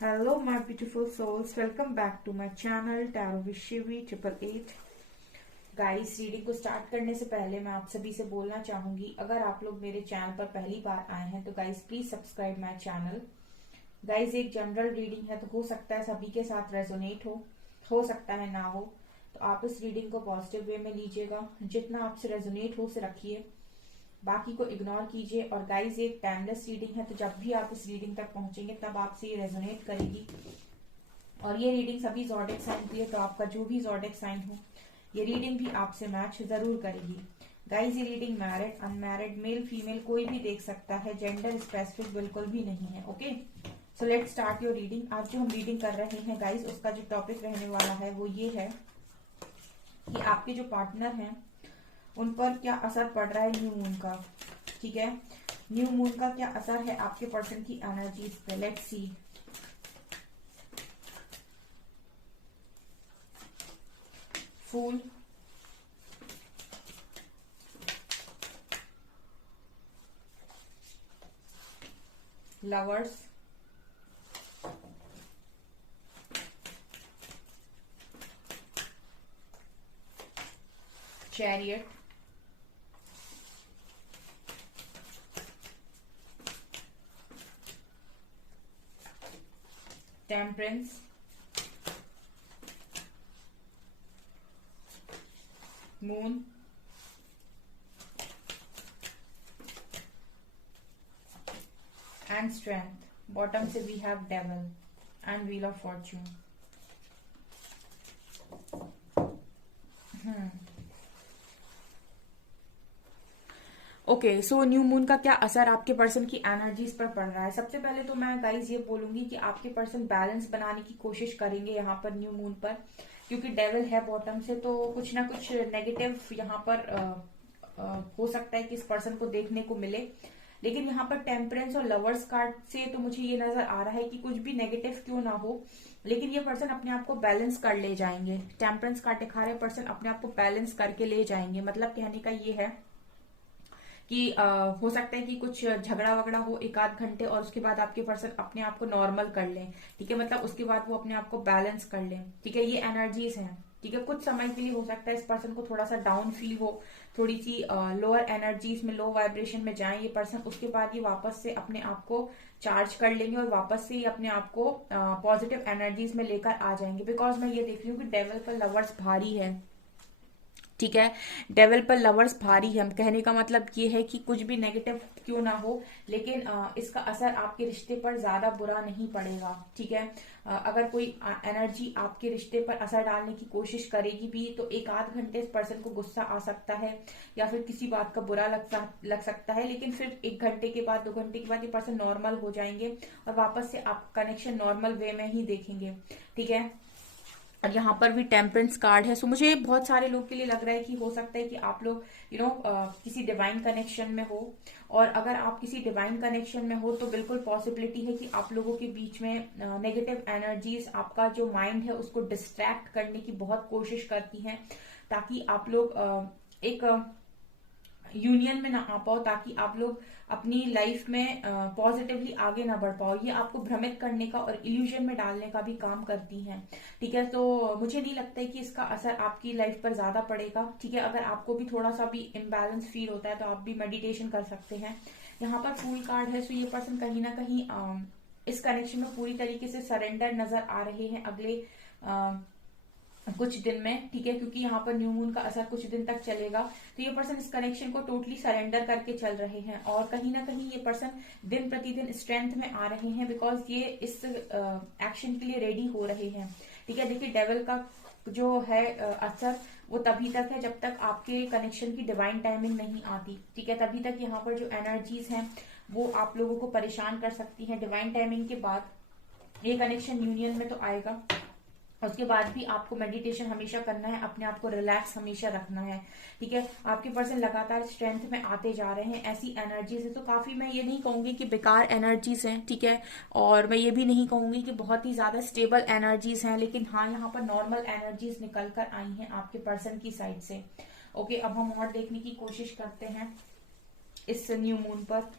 Hello, my beautiful souls. Welcome back to my channel Tarot with Shivi 888. Guys, reading को start करने से पहले मैं आप सभी से बोलना चाहूंगी, अगर आप लोग मेरे चैनल पर पहली बार आए हैं तो guys please subscribe my channel. Guys, एक जनरल रीडिंग है तो हो सकता है सभी के साथ रेजोनेट हो सकता है ना हो। तो आप इस रीडिंग को पॉजिटिव वे में लीजिएगा, जितना आपसे रेजोनेट हो उसे रखिए, बाकी को इग्नोर कीजिए। और गाइस, ये एक टाइमलेस रीडिंग है तो जब भी आप इस रीडिंग तक पहुंचेंगे तब आपसे ये रेजोनेट करेगी। और ये रीडिंग सभी ज़ोडिएक साइन की है, तो आपका जो भी ज़ोडिएक साइन हो ये रीडिंग भी आपसे मैच जरूर करेगी। गाइस, ये reading married, unmarried, male female कोई भी देख सकता है, जेंडर स्पेसिफिक बिल्कुल भी नहीं है। Okay, so let's start your reading. आज जो हम रीडिंग कर रहे हैं गाइस, उसका जो टॉपिक रहने वाला है वो ये है कि आपके जो पार्टनर हैं उन पर क्या असर पड़ रहा है न्यू मून का। ठीक है, न्यू मून का क्या असर है आपके पर्सन की एनर्जीज पे। Let's see. Fool, lovers, chariot, temperance, moon, and strength. Bottom से we have devil and wheel of fortune. Okay, so new moon का क्या असर आपके पर्सन की एनर्जीज पर पड़ रहा है। सबसे पहले तो मैं गाइज ये बोलूंगी कि आपके पर्सन बैलेंस बनाने की कोशिश करेंगे यहाँ पर न्यू मून पर, क्योंकि डेविल है बॉटम से, तो कुछ ना कुछ नेगेटिव यहाँ पर हो सकता है कि इस पर्सन को देखने को मिले। लेकिन यहाँ पर टेम्परेंस और लवर्स कार्ड से तो मुझे ये नजर आ रहा है कि कुछ भी नेगेटिव क्यों ना हो, लेकिन ये पर्सन अपने आप को बैलेंस कर ले जाएंगे। टेम्परेंस कार्ड दिखा रहे पर्सन अपने आप को बैलेंस करके ले जाएंगे। मतलब कहने का ये है कि हो सकता है कि कुछ झगड़ा वगड़ा हो एक आध घंटे, और उसके बाद आपके पर्सन अपने आप को नॉर्मल कर लें। ठीक है, मतलब उसके बाद वो अपने आप को बैलेंस कर लें। ठीक है, ये एनर्जीज हैं। ठीक है, कुछ समय के लिए हो सकता है इस पर्सन को थोड़ा सा डाउन फील हो, थोड़ी सी लोअर एनर्जीज में, लो वाइब्रेशन में जाए ये पर्सन। उसके बाद ये वापस से अपने आप को चार्ज कर लेंगे और वापस से ये अपने आप को पॉजिटिव एनर्जीज में लेकर आ जाएंगे। बिकॉज मैं ये देख रही हूँ कि डेविल पर लवर्स भारी है। ठीक है, डेविल पर लवर्स भारी है। हम कहने का मतलब ये है कि कुछ भी नेगेटिव क्यों ना हो, लेकिन इसका असर आपके रिश्ते पर ज्यादा बुरा नहीं पड़ेगा। ठीक है, अगर कोई एनर्जी आपके रिश्ते पर असर डालने की कोशिश करेगी भी तो एक आध घंटे इस पर्सन को गुस्सा आ सकता है, या फिर किसी बात का बुरा लग सकता है, लेकिन फिर एक घंटे के बाद, 2 घंटे के बाद ये पर्सन नॉर्मल हो जाएंगे और वापस से आप कनेक्शन नॉर्मल वे में ही देखेंगे। ठीक है, और यहाँ पर भी टेम्परेंस कार्ड है। सो मुझे बहुत सारे लोग के लिए लग रहा है कि हो सकता है कि आप लोग किसी डिवाइन कनेक्शन में हो, और अगर आप किसी डिवाइन कनेक्शन में हो तो बिल्कुल पॉसिबिलिटी है कि आप लोगों के बीच में नेगेटिव एनर्जीज, आपका जो माइंड है उसको डिस्ट्रैक्ट करने की बहुत कोशिश करती हैं, ताकि आप लोग एक यूनियन में ना आ पाओ, ताकि आप लोग अपनी लाइफ में पॉजिटिवली आगे ना बढ़ पाओ। ये आपको भ्रमित करने का और इल्यूजन में डालने का भी काम करती हैं। ठीक है, तो मुझे नहीं लगता है कि इसका असर आपकी लाइफ पर ज्यादा पड़ेगा। ठीक है, अगर आपको भी थोड़ा सा भी इम्बैलेंस फील होता है तो आप भी मेडिटेशन कर सकते हैं। यहाँ पर फूल कार्ड है, सो ये पर्सन कहीं ना कहीं इस कनेक्शन में पूरी तरीके से सरेंडर नजर आ रहे हैं अगले कुछ दिन में। ठीक है, क्योंकि यहाँ पर न्यू मून का असर कुछ दिन तक चलेगा, तो ये पर्सन इस कनेक्शन को टोटली सरेंडर करके चल रहे हैं, और कहीं ना कहीं ये पर्सन दिन प्रतिदिन स्ट्रेंथ में आ रहे हैं, बिकॉज ये इस एक्शन के लिए रेडी हो रहे हैं। ठीक है, देखिए डेविल का जो है असर वो तभी तक है जब तक आपके कनेक्शन की डिवाइन टाइमिंग नहीं आती। ठीक है, तभी तक यहाँ पर जो एनर्जीज हैं वो आप लोगों को परेशान कर सकती हैं। डिवाइन टाइमिंग के बाद ये कनेक्शन यूनियन में तो आएगा, उसके बाद भी आपको मेडिटेशन हमेशा करना है, अपने आप को रिलैक्स हमेशा रखना है। ठीक है, आपके पर्सन लगातार स्ट्रेंथ में आते जा रहे हैं, ऐसी एनर्जीज है। तो काफी, मैं ये नहीं कहूंगी कि बेकार एनर्जीज हैं। ठीक है, और मैं ये भी नहीं कहूंगी कि बहुत ही ज्यादा स्टेबल एनर्जीज हैं, लेकिन हाँ, यहाँ पर नॉर्मल एनर्जीज निकल कर आई हैं आपके पर्सन की साइड से। ओके, अब हम और देखने की कोशिश करते हैं इस न्यू मून पर।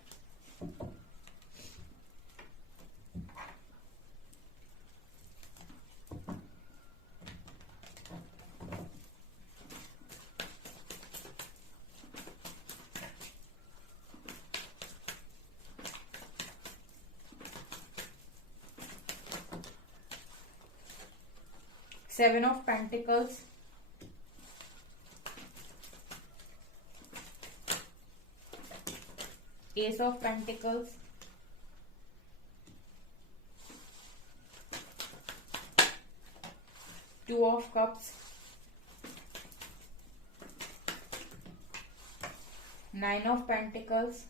7 of Pentacles, Ace of Pentacles, Two of Cups, 9 of Pentacles,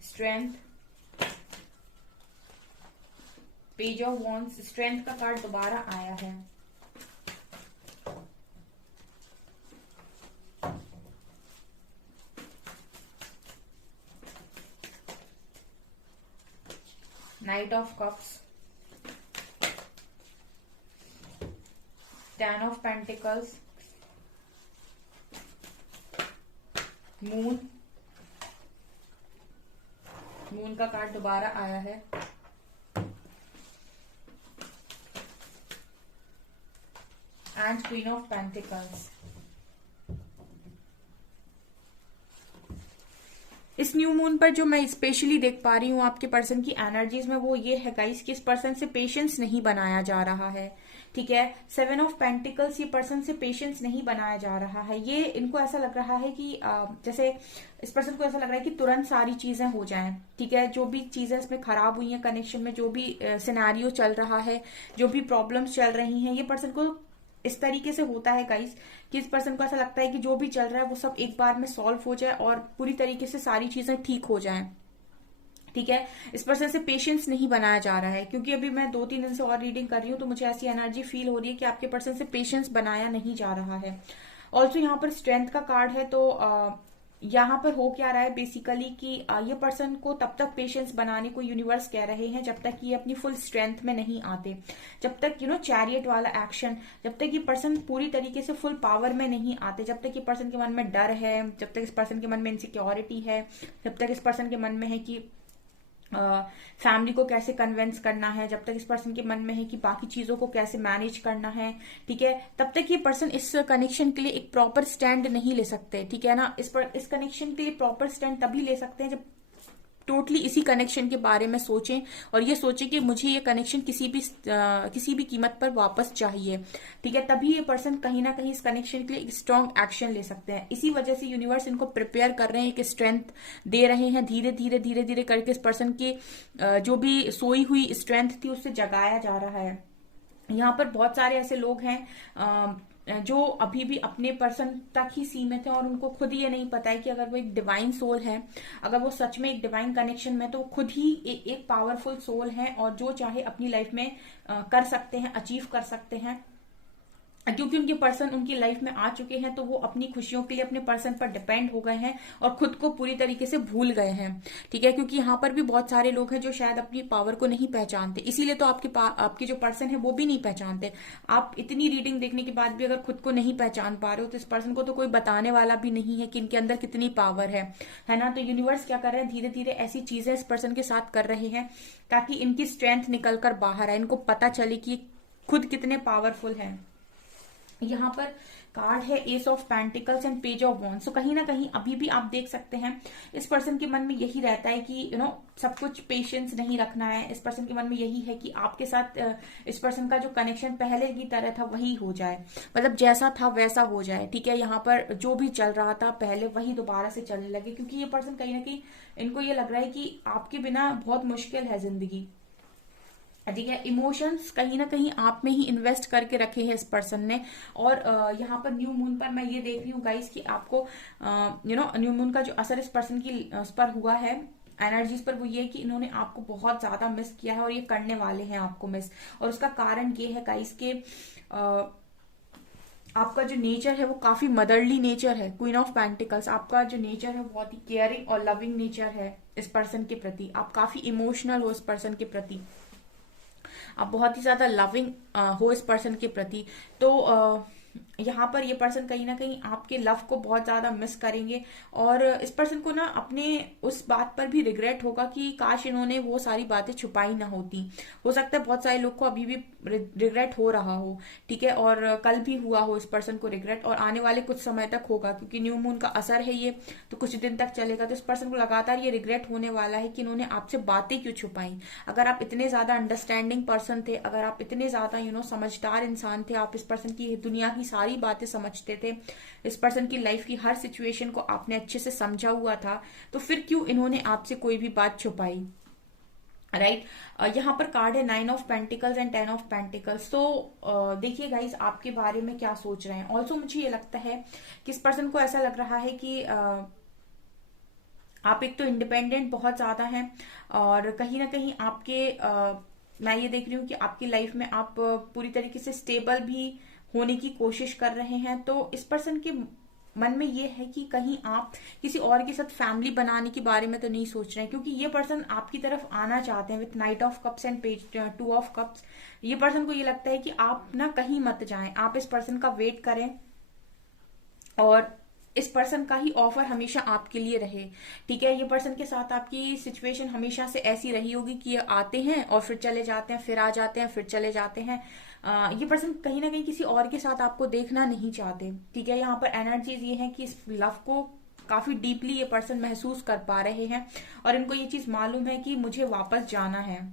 Strength, Page of Wands। Strength का कार्ड दोबारा आया है। Night of cups, 10 of pentacles, moon. Moon का कार्ड दोबारा आया है। And queen of pentacles. इस न्यू मून पर जो मैं स्पेशली देख पा रही हूँ आपके पर्सन की एनर्जीज में, वो ये है गाइस कि इस पर्सन से पेशेंस नहीं बनाया जा रहा है। ठीक है, 7 ऑफ पेंटिकल्स, ये पर्सन से पेशेंस नहीं बनाया जा रहा है। ये इनको ऐसा लग रहा है कि जैसे इस पर्सन को ऐसा लग रहा है कि तुरंत सारी चीजें हो जाएं। ठीक है, जो भी चीजें इसमें खराब हुई हैं कनेक्शन में, जो भी सिनेरियो चल रहा है, जो भी प्रॉब्लम्स चल रही हैं, ये पर्सन को इस तरीके से होता है गाइस कि इस पर्सन को ऐसा लगता है कि जो भी चल रहा है वो सब एक बार में सॉल्व हो जाए और पूरी तरीके से सारी चीजें ठीक हो जाएं। ठीक है, इस पर्सन से पेशेंस नहीं बनाया जा रहा है, क्योंकि अभी मैं 2-3 दिन से और रीडिंग कर रही हूँ तो मुझे ऐसी एनर्जी फील हो रही है कि आपके पर्सन से पेशेंस बनाया नहीं जा रहा है। ऑल्सो यहाँ पर स्ट्रेंथ का कार्ड है, तो यहाँ पर हो क्या रहा है बेसिकली कि ये पर्सन को तब तक पेशेंस बनाने को यूनिवर्स कह रहे हैं जब तक ये अपनी फुल स्ट्रेंथ में नहीं आते, जब तक चैरियट वाला एक्शन, जब तक ये पर्सन पूरी तरीके से फुल पावर में नहीं आते, जब तक ये पर्सन के मन में डर है, जब तक इस पर्सन के मन में इनसिक्योरिटी है, जब तक इस पर्सन के मन में है कि फैमिली को कैसे कन्विंस करना है, जब तक इस पर्सन के मन में है कि बाकी चीजों को कैसे मैनेज करना है, ठीक है, तब तक ये पर्सन इस कनेक्शन के लिए एक प्रॉपर स्टैंड नहीं ले सकते। ठीक है ना, इस कनेक्शन के लिए प्रॉपर स्टैंड तभी ले सकते हैं जब टोटली इसी कनेक्शन के बारे में सोचें और ये सोचें कि मुझे ये कनेक्शन किसी भी कीमत पर वापस चाहिए। ठीक है, तभी ये पर्सन कहीं ना कहीं इस कनेक्शन के लिए एक स्ट्रॉन्ग एक्शन ले सकते हैं। इसी वजह से यूनिवर्स इनको प्रिपेयर कर रहे हैं, एक स्ट्रेंथ दे रहे हैं, धीरे धीरे धीरे धीरे करके इस पर्सन की जो भी सोई हुई स्ट्रेंथ थी उससे जगाया जा रहा है। यहाँ पर बहुत सारे ऐसे लोग हैं जो अभी भी अपने पर्सन तक ही सीमित है और उनको खुद ही ये नहीं पता है कि अगर वो एक डिवाइन सोल है, अगर वो सच में एक डिवाइन कनेक्शन में, तो खुद ही एक पावरफुल सोल है और जो चाहे अपनी लाइफ में कर सकते हैं, अचीव कर सकते हैं, क्योंकि उनके पर्सन उनकी लाइफ में आ चुके हैं। तो वो अपनी खुशियों के लिए अपने पर्सन पर डिपेंड हो गए हैं और खुद को पूरी तरीके से भूल गए हैं। ठीक है, क्योंकि यहाँ पर भी बहुत सारे लोग हैं जो शायद अपनी पावर को नहीं पहचानते, इसीलिए तो आपके जो पर्सन है वो भी नहीं पहचानते। आप इतनी रीडिंग देखने के बाद भी अगर खुद को नहीं पहचान पा रहे हो तो इस पर्सन को तो कोई बताने वाला भी नहीं है कि इनके अंदर कितनी पावर है ना। तो यूनिवर्स क्या कर रहे हैं, धीरे धीरे ऐसी चीजें इस पर्सन के साथ कर रहे हैं ताकि इनकी स्ट्रेंथ निकल कर बाहर आए, इनको पता चले कि खुद कितने पावरफुल हैं। यहाँ पर कार्ड है ace of pentacles and page of wands. So कहीं ना कहीं अभी भी आप देख सकते हैं इस पर्सन के मन में यही रहता है कि सब कुछ पेशेंस नहीं रखना है। इस पर्सन के मन में यही है कि आपके साथ इस पर्सन का जो कनेक्शन पहले की तरह था वही हो जाए, मतलब जैसा था वैसा हो जाए। ठीक है, यहाँ पर जो भी चल रहा था पहले वही दोबारा से चलने लगे, क्योंकि ये पर्सन कहीं ना कहीं इनको ये लग रहा है कि आपके बिना बहुत मुश्किल है जिंदगी। ठीक है, इमोशंस कहीं ना कहीं आप में ही इन्वेस्ट करके रखे हैं इस पर्सन ने। और यहाँ पर न्यू मून पर मैं ये देख रही हूँ गाइस कि आपको न्यू मून का जो असर इस पर्सन की उस पर हुआ है एनर्जीज पर, वो ये कि इन्होंने आपको बहुत ज्यादा मिस किया है और ये करने वाले हैं आपको मिस। और उसका कारण ये है गाइस के आपका जो नेचर है वो काफी मदरली नेचर है। क्वीन ऑफ पेंटिकल्स, आपका जो नेचर है बहुत ही केयरिंग और लविंग नेचर है इस पर्सन के प्रति। आप काफी इमोशनल हो इस पर्सन के प्रति, आप बहुत ही ज्यादा लविंग हो इस पर्सन के प्रति। तो यहाँ पर ये पर्सन कहीं ना कहीं आपके लव को बहुत ज्यादा मिस करेंगे, और इस पर्सन को ना अपने उस बात पर भी रिग्रेट होगा कि काश इन्होंने वो सारी बातें छुपाई ना होती। हो सकता है बहुत सारे लोग को अभी भी रिग्रेट हो रहा हो, ठीक है, और कल भी हुआ हो इस पर्सन को रिग्रेट, और आने वाले कुछ समय तक होगा, क्योंकि न्यू मून का असर है ये, तो कुछ दिन तक चलेगा। तो इस पर्सन को लगातार ये रिग्रेट होने वाला है कि इन्होंने आपसे बातें क्यों छुपाई। अगर आप इतने ज्यादा अंडरस्टैंडिंग पर्सन थे, अगर आप इतने ज्यादा समझदार इंसान थे, आप इस पर्सन की दुनिया की सारी बातें समझते थे, इस पर्सन की लाइफ की हर सिचुएशन को आपने अच्छे से समझा हुआ था, तो फिर क्यों इन्होंने आपसे कोई भी बात छुपाई, राइट। यहाँ पर कार्ड है 9 of pentacles and 10 of pentacles. तो देखिए गाइस, आपके बारे में क्या सोच रहे हैं। ऑल्सो मुझे ये लगता है कि इस पर्सन को ऐसा लग रहा है कि आप एक तो इंडिपेंडेंट बहुत ज्यादा हैं, और कहीं ना कहीं आपके मैं ये देख रही हूँ कि आपकी लाइफ में आप पूरी तरीके से स्टेबल भी होने की कोशिश कर रहे हैं। तो इस पर्सन के मन में ये है कि कहीं आप किसी और के साथ फैमिली बनाने के बारे में तो नहीं सोच रहे हैं, क्योंकि ये पर्सन आपकी तरफ आना चाहते हैं with night of cups and page 2 of cups. ये पर्सन को ये लगता है कि आप ना कहीं मत जाएं, आप इस पर्सन का वेट करें, और इस पर्सन का ही ऑफर हमेशा आपके लिए रहे, ठीक है। ये पर्सन के साथ आपकी सिचुएशन हमेशा से ऐसी रही होगी कि ये आते हैं और फिर चले जाते हैं, फिर आ जाते हैं, फिर चले जाते हैं। ये पर्सन कहीं ना कहीं किसी और के साथ आपको देखना नहीं चाहते, ठीक है। यहाँ पर एनर्जीज ये है कि इस लव को काफी डीपली ये पर्सन महसूस कर पा रहे हैं, और इनको ये चीज मालूम है कि मुझे वापस जाना है।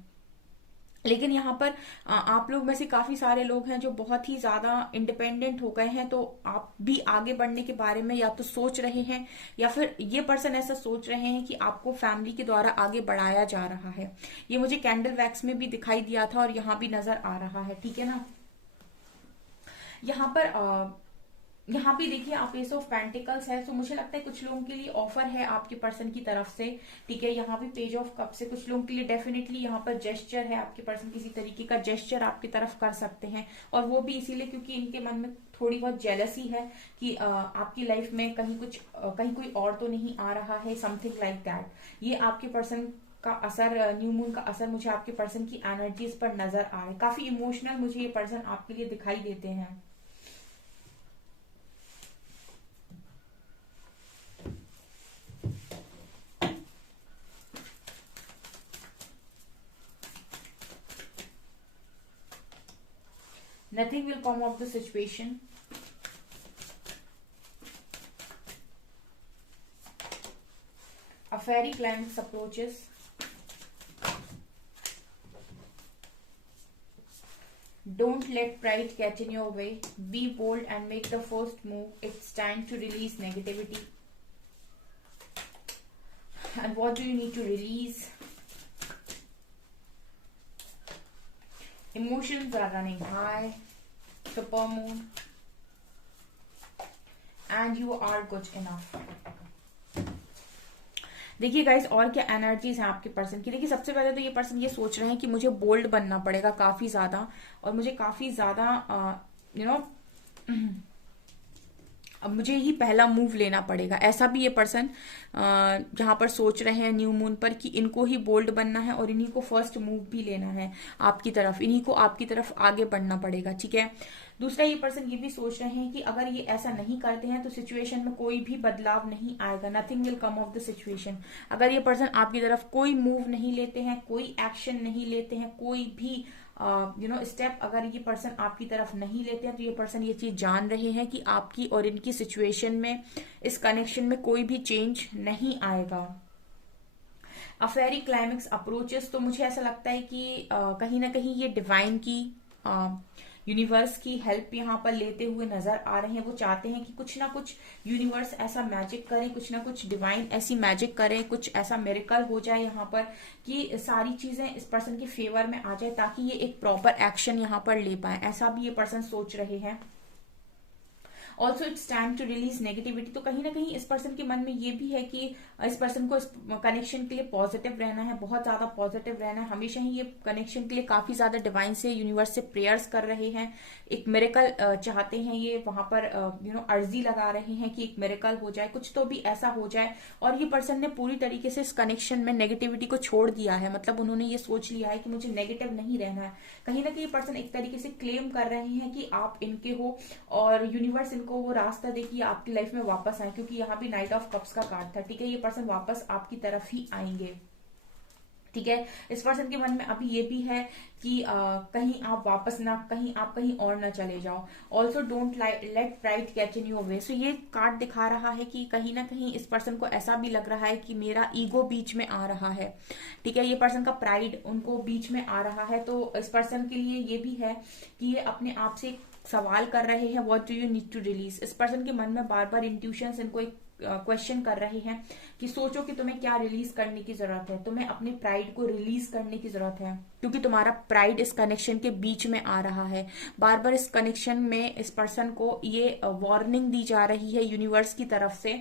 लेकिन यहाँ पर आप लोग में से काफी सारे लोग हैं जो बहुत ही ज्यादा इंडिपेंडेंट हो गए हैं, तो आप भी आगे बढ़ने के बारे में या तो सोच रहे हैं, या फिर ये पर्सन ऐसा सोच रहे हैं कि आपको फैमिली के द्वारा आगे बढ़ाया जा रहा है। ये मुझे कैंडल वैक्स में भी दिखाई दिया था, और यहाँ भी नजर आ रहा है, ठीक है ना। यहाँ भी देखिए आप एस ऑफ पेंटिकल्स है, तो मुझे लगता है कुछ लोगों के लिए ऑफर है आपके पर्सन की तरफ से, ठीक है। यहाँ भी पेज ऑफ कप से कुछ लोगों के लिए डेफिनेटली यहाँ पर जेस्चर है, आपके पर्सन किसी तरीके का जेस्चर आपकी तरफ कर सकते हैं, और वो भी इसीलिए क्योंकि इनके मन में थोड़ी बहुत जेलसी है कि आपकी लाइफ में कहीं कोई और तो नहीं आ रहा है, समथिंग लाइक दैट। ये आपके पर्सन का असर, न्यू मून का असर मुझे आपके पर्सन की एनर्जीज पर नजर आ रहा है। काफी इमोशनल मुझे ये पर्सन आपके लिए दिखाई देते हैं। Nothing will come of the situation. A fairy climax approaches. Don't let pride catch in your way. Be bold and make the first move. It's time to release negativity. And what do you need to release? Emotions are running high. Super moon. And you are good enough. देखिए guys, और क्या energies हैं आपके person की। देखिए सबसे पहले तो ये पर्सन ये सोच रहे हैं कि मुझे बोल्ड बनना पड़ेगा काफी ज्यादा, और मुझे काफी ज्यादा अब मुझे ही पहला मूव लेना पड़ेगा। ऐसा भी ये पर्सन जहां पर सोच रहे हैं न्यू मून पर कि इनको ही बोल्ड बनना है, और इन्हीं को फर्स्ट मूव भी लेना है आपकी तरफ, इन्हीं को आपकी तरफ आगे बढ़ना पड़ेगा, ठीक है। दूसरा, ये पर्सन ये भी सोच रहे हैं कि अगर ये ऐसा नहीं करते हैं तो सिचुएशन में कोई भी बदलाव नहीं आएगा। Nothing will come of the situation. अगर ये पर्सन आपकी तरफ कोई मूव नहीं लेते हैं, कोई एक्शन नहीं लेते हैं, कोई भी स्टेप अगर ये पर्सन आपकी तरफ नहीं लेते हैं, तो ये पर्सन ये चीज जान रहे हैं कि आपकी और इनकी सिचुएशन में, इस कनेक्शन में कोई भी चेंज नहीं आएगा। अ फेरी क्लाइमेक्स अप्रोचेस, तो मुझे ऐसा लगता है कि कहीं ना कहीं ये डिवाइन की, यूनिवर्स की हेल्प यहाँ पर लेते हुए नजर आ रहे हैं। वो चाहते हैं कि कुछ ना कुछ यूनिवर्स ऐसा मैजिक करे, कुछ ना कुछ डिवाइन ऐसी मैजिक करे, कुछ ऐसा मिरेकल हो जाए यहाँ पर कि सारी चीजें इस पर्सन के फेवर में आ जाए, ताकि ये एक प्रॉपर एक्शन यहाँ पर ले पाए। ऐसा भी ये पर्सन सोच रहे हैं। Also it's time to release negativity. तो कहीं ना कहीं इस पर्सन के मन में ये भी है कि इस पर्सन को इस कनेक्शन के लिए पॉजिटिव रहना है, बहुत ज्यादा पॉजिटिव रहना है, हमेशा ही ये कनेक्शन के लिए काफी ज्यादा डिवाइन से, यूनिवर्स से प्रेयर्स कर रहे हैं, एक मिरेकल चाहते हैं ये, वहां पर अर्जी लगा रहे हैं कि एक मिरेकल हो जाए, कुछ तो भी ऐसा हो जाए। और ये पर्सन ने पूरी तरीके से इस कनेक्शन में नेगेटिविटी को छोड़ दिया है, मतलब उन्होंने ये सोच लिया है कि मुझे नेगेटिव नहीं रहना है। कहीं ना कहीं ये पर्सन एक तरीके से क्लेम कर रहे हैं कि आप इनके हो और यूनिवर्स इनको वो रास्ता दे कि आपकी लाइफ में वापस आए, क्योंकि यहाँ भी नाइट ऑफ कप्स का कार्ड था, ठीक है। ये पर्सन वापस आपकी तरफ ही आएंगे, ठीक है। इस पर्सन के मन में अभी ये भी है कि कहीं आप वापस ना, आप कहीं और ना चले जाओ। Also don't let pride catch in your way. So ये कार्ड दिखा रहा है कि कहीं ना कहीं इस पर्सन को ऐसा भी लग रहा है कि मेरा ईगो बीच में आ रहा है, ठीक है। ये पर्सन का प्राइड उनको बीच में आ रहा है। तो इस पर्सन के लिए ये भी है कि ये अपने आप से सवाल कर रहे हैं, what do you need to release. इस पर्सन के मन में बार बार इंट्यूशंस इनको एक क्वेश्चन कर रहे हैं कि सोचो कि तुम्हें क्या रिलीज करने की जरूरत है, तुम्हें अपने प्राइड को रिलीज करने की जरूरत है, क्योंकि तुम्हारा प्राइड इस कनेक्शन के बीच में आ रहा है। बार बार इस कनेक्शन में इस पर्सन को ये वार्निंग दी जा रही है यूनिवर्स की तरफ से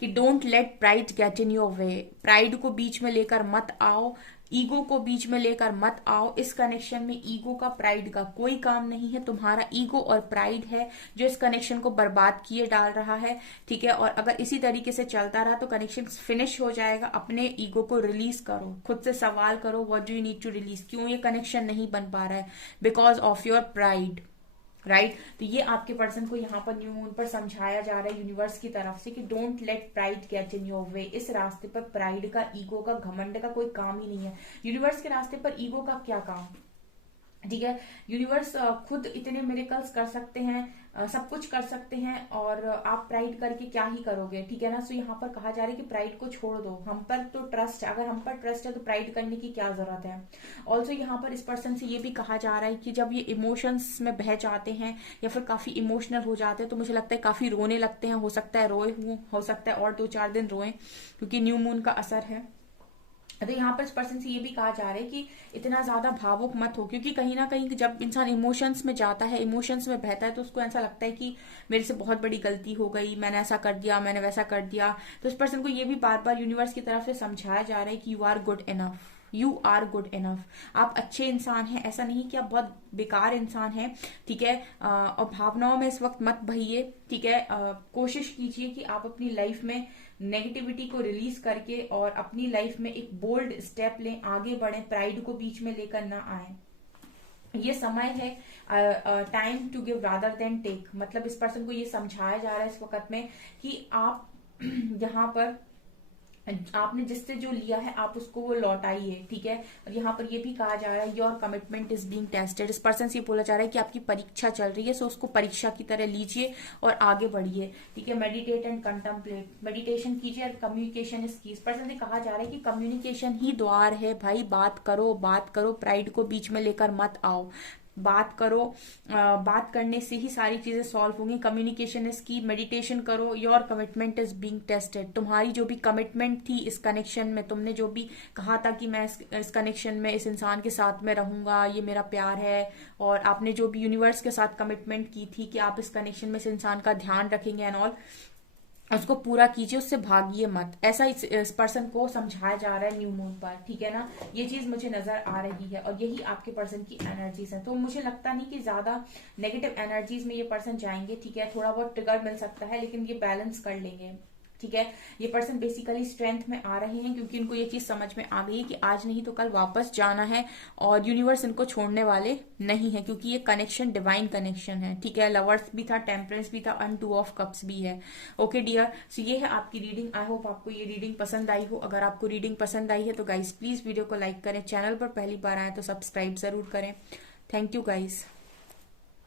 कि don't let pride get in your way. Pride को बीच में लेकर मत आओ, ईगो को बीच में लेकर मत आओ। इस कनेक्शन में ईगो का, प्राइड का कोई काम नहीं है। तुम्हारा ईगो और प्राइड है जो इस कनेक्शन को बर्बाद किए डाल रहा है, ठीक है। और अगर इसी तरीके से चलता रहा तो कनेक्शन फिनिश हो जाएगा। अपने ईगो को रिलीज करो, खुद से सवाल करो, what do you need to release, क्यों ये कनेक्शन नहीं बन पा रहा है, because of your pride, right. तो ये आपके पर्सन को यहाँ पर न्यू मून पर समझाया जा रहा है यूनिवर्स की तरफ से कि don't let pride get in your वे। इस रास्ते पर प्राइड का, ईगो का, घमंड का कोई काम ही नहीं है। यूनिवर्स के रास्ते पर ईगो का क्या काम, ठीक है। यूनिवर्स खुद इतने मिरेकल्स कर सकते हैं, सब कुछ कर सकते हैं, और आप प्राइड करके क्या ही करोगे, ठीक है ना। सो यहाँ पर कहा जा रहा है कि प्राइड को छोड़ दो, हम पर तो ट्रस्ट है, अगर हम पर ट्रस्ट है तो प्राइड करने की क्या जरूरत है। ऑल्सो यहाँ पर इस पर्सन से ये भी कहा जा रहा है कि जब ये इमोशंस में बह जाते हैं या फिर काफी इमोशनल हो जाते हैं तो मुझे लगता है काफी रोने लगते हैं, हो सकता है रोए हुए, हो सकता है और 2-4 दिन रोए, क्योंकि न्यू मून का असर है। तो यहाँ पर इस पर्सन से ये भी कहा जा रहा है कि इतना ज्यादा भावुक मत हो, क्योंकि कहीं ना कहीं जब इंसान इमोशंस में जाता है, इमोशंस में बहता है, तो उसको ऐसा लगता है कि मेरे से बहुत बड़ी गलती हो गई, मैंने ऐसा कर दिया, मैंने वैसा कर दिया। तो इस पर्सन को ये भी बार बार यूनिवर्स की तरफ से समझाया जा रहा है कि you are good enough, you are good enough. आप अच्छे इंसान हैं, ऐसा नहीं कि आप बहुत बेकार इंसान हैं, ठीक है। और भावनाओं में इस वक्त मत बहिए, ठीक है। कोशिश कीजिए कि आप अपनी लाइफ में नेगेटिविटी को रिलीज करके और अपनी लाइफ में एक बोल्ड स्टेप लें, आगे बढ़ें, प्राइड को बीच में लेकर ना आए। ये समय है time to give rather than take. मतलब इस पर्सन को ये समझाया जा रहा है इस वक्त में कि आप यहाँ पर आपने जिससे जो लिया है आप उसको वो लौटाइए, ठीक है। और यहाँ पर ये भी कहा जा रहा है your commitment is being tested. इस पर्सन से ये बोला जा रहा है कि आपकी परीक्षा चल रही है, सो उसको परीक्षा की तरह लीजिए और आगे बढ़िए, ठीक है। मेडिटेट एंड कंटेम्पलेट, मेडिटेशन कीजिए और कम्युनिकेशन इज की। इस पर्सन से कहा जा रहा है कि कम्युनिकेशन ही द्वार है भाई, बात करो, बात करो, प्राइड को बीच में लेकर मत आओ, बात करो। बात करने से ही सारी चीजें सॉल्व होंगी। कम्युनिकेशन इज की, मेडिटेशन करो। Your commitment is being tested. तुम्हारी जो भी कमिटमेंट थी इस कनेक्शन में, तुमने जो भी कहा था कि मैं इस कनेक्शन में इस इंसान के साथ में रहूंगा, ये मेरा प्यार है, और आपने जो भी यूनिवर्स के साथ कमिटमेंट की थी कि आप इस कनेक्शन में इस इंसान का ध्यान रखेंगे एंड ऑल, उसको पूरा कीजिए, उससे भागिए मत। ऐसा इस पर्सन को समझाया जा रहा है न्यू मून पर, ठीक है ना। ये चीज मुझे नजर आ रही है और यही आपके पर्सन की एनर्जीज है। तो मुझे लगता नहीं कि ज्यादा नेगेटिव एनर्जीज में ये पर्सन जाएंगे, ठीक है। थोड़ा बहुत ट्रिगर मिल सकता है लेकिन ये बैलेंस कर लेंगे, ठीक है। ये पर्सन बेसिकली स्ट्रेंथ में आ रहे हैं क्योंकि इनको ये चीज समझ में आ गई है कि आज नहीं तो कल वापस जाना है और यूनिवर्स इनको छोड़ने वाले नहीं है, क्योंकि ये कनेक्शन डिवाइन कनेक्शन है, ठीक है। लवर्स भी था, टेम्परेंस भी था, एंड 2 ऑफ कप्स भी है। ओके डियर, सो ये है आपकी रीडिंग। आई होप आपको ये रीडिंग पसंद आई हो। अगर आपको रीडिंग पसंद आई है तो गाइज प्लीज वीडियो को लाइक करें, चैनल पर पहली बार आए तो सब्सक्राइब जरूर करें। Thank you guys.